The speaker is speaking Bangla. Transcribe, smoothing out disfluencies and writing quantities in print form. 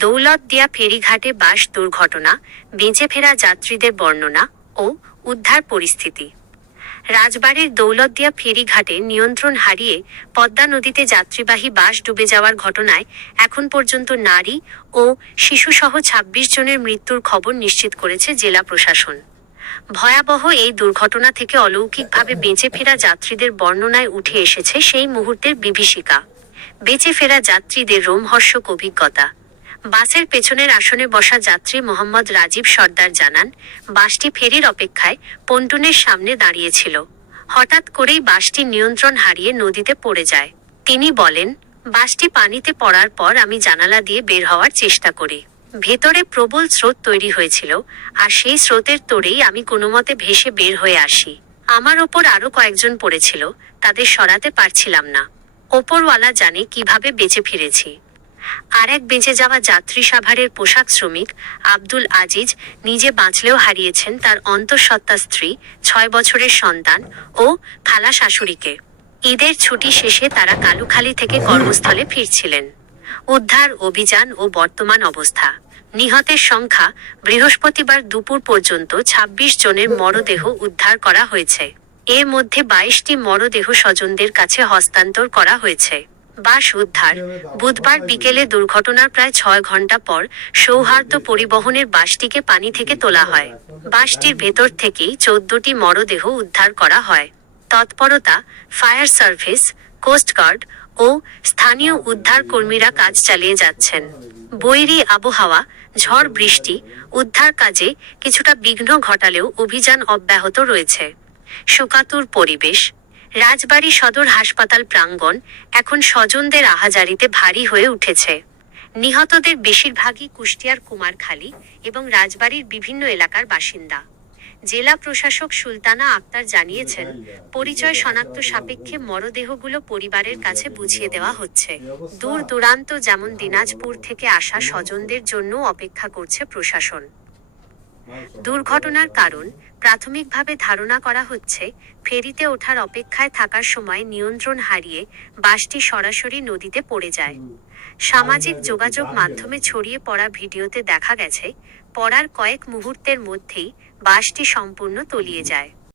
দৌলতদিয়া ফেরিঘাটে বাস দুর্ঘটনা, বেঁচে ফেরা যাত্রীদের বর্ণনা ও উদ্ধার পরিস্থিতি। রাজবাড়ীর দৌলতদিয়া ফেরিঘাটে নিয়ন্ত্রণ হারিয়ে পদ্মা নদীতে যাত্রীবাহী বাস ডুবে যাওয়ার ঘটনায় এখন পর্যন্ত নারী ও শিশুসহ ২৬ জনের মৃত্যুর খবর নিশ্চিত করেছে জেলা প্রশাসন। ভয়াবহ এই দুর্ঘটনা থেকে অলৌকিকভাবে বেঁচে ফেরা যাত্রীদের বর্ণনায় উঠে এসেছে সেই মুহূর্তের বিভীষিকা। বেঁচে ফেরা যাত্রীদের রোমহর্ষক অভিজ্ঞতা। বাসের পেছনের আসনে বসা যাত্রী মোহাম্মদ রাজীব সর্দার জানান, বাসটি ফেরির অপেক্ষায় পন্টুনের সামনে দাঁড়িয়েছিল। হঠাৎ করেই বাসটি নিয়ন্ত্রণ হারিয়ে নদীতে পড়ে যায়। তিনি বলেন, বাসটি পানিতে পড়ার পর আমি জানালা দিয়ে বের হওয়ার চেষ্টা করি। ভেতরে প্রবল স্রোত তৈরি হয়েছিল, আর সেই স্রোতের তোড়েই আমি কোনোমতে ভেসে বের হয়ে আসি। আমার ওপর আরও কয়েকজন পড়েছিল, তাদের সরাতে পারছিলাম না। ওপরওয়ালা জানে কিভাবে বেঁচে ফিরেছি। আরেক বেঁচে যাওয়া যাত্রী সাভারের পোশাক শ্রমিক আব্দুল আজিজ নিজে বাঁচলেও হারিয়েছেন তার অন্তঃসত্ত্বা স্ত্রী, ৬ বছরের সন্তান ও খালা শাশুড়িকে। ঈদের ছুটি শেষে তারা কালুখালী থেকে কর্মস্থলে ফিরছিলেন। উদ্ধার অভিযান ও বর্তমান অবস্থা। নিহতের সংখ্যা, বৃহস্পতিবার দুপুর পর্যন্ত ২৬ জনের মরদেহ উদ্ধার করা হয়েছে। এর মধ্যে ২২টি মরদেহ স্বজনদের কাছে হস্তান্তর করা হয়েছে। বাস উদ্ধার। বুধবার বিকেলে দুর্ঘটনার প্রায় ৬ ঘণ্টা পর সৌহার্দ্য পরিবহনের বাসটিকে পানি থেকে তোলা হয়। বাসটির ভেতর থেকেই ১৪টি মরদেহ উদ্ধার করা হয়। তৎপরতা, ফায়ার সার্ভিস, কোস্টগার্ড ও স্থানীয় উদ্ধার কর্মীরা কাজ চালিয়ে যাচ্ছেন। বৈরী আবহাওয়া, ঝড় বৃষ্টি উদ্ধার কাজে কিছুটা বিঘ্ন ঘটালেও অভিযান অব্যাহত রয়েছে। শোকাতুর পরিবেশ। রাজবাড়ী সদর হাসপাতাল প্রাঙ্গণ এখন স্বজনদের আহাজারিতে ভারী হয়ে উঠেছে। নিহতদের বেশিরভাগই কুষ্টিয়ার কুমারখালী এবং রাজবাড়ীর বিভিন্ন এলাকার বাসিন্দা। জেলা প্রশাসক সুলতানা আক্তার জানিয়েছেন, পরিচয় শনাক্ত সাপেক্ষে মরদেহগুলো পরিবারের কাছে বুঝিয়ে দেওয়া হচ্ছে। দূর দূরান্ত যেমন দিনাজপুর থেকে আসা স্বজনদের জন্য অপেক্ষা করছে প্রশাসন। দুর্ঘটনার কারণ প্রাথমিকভাবে ধারণা করা হচ্ছে, ফেরিতে ওঠার অপেক্ষায় থাকার সময় নিয়ন্ত্রণ হারিয়ে বাসটি সরাসরি নদীতে পড়ে যায়। সামাজিক যোগাযোগ মাধ্যমে ছড়িয়ে পড়া ভিডিওতে দেখা গেছে, পড়ার কয়েক মুহূর্তের মধ্যেই বাসটি সম্পূর্ণ তলিয়ে যায়।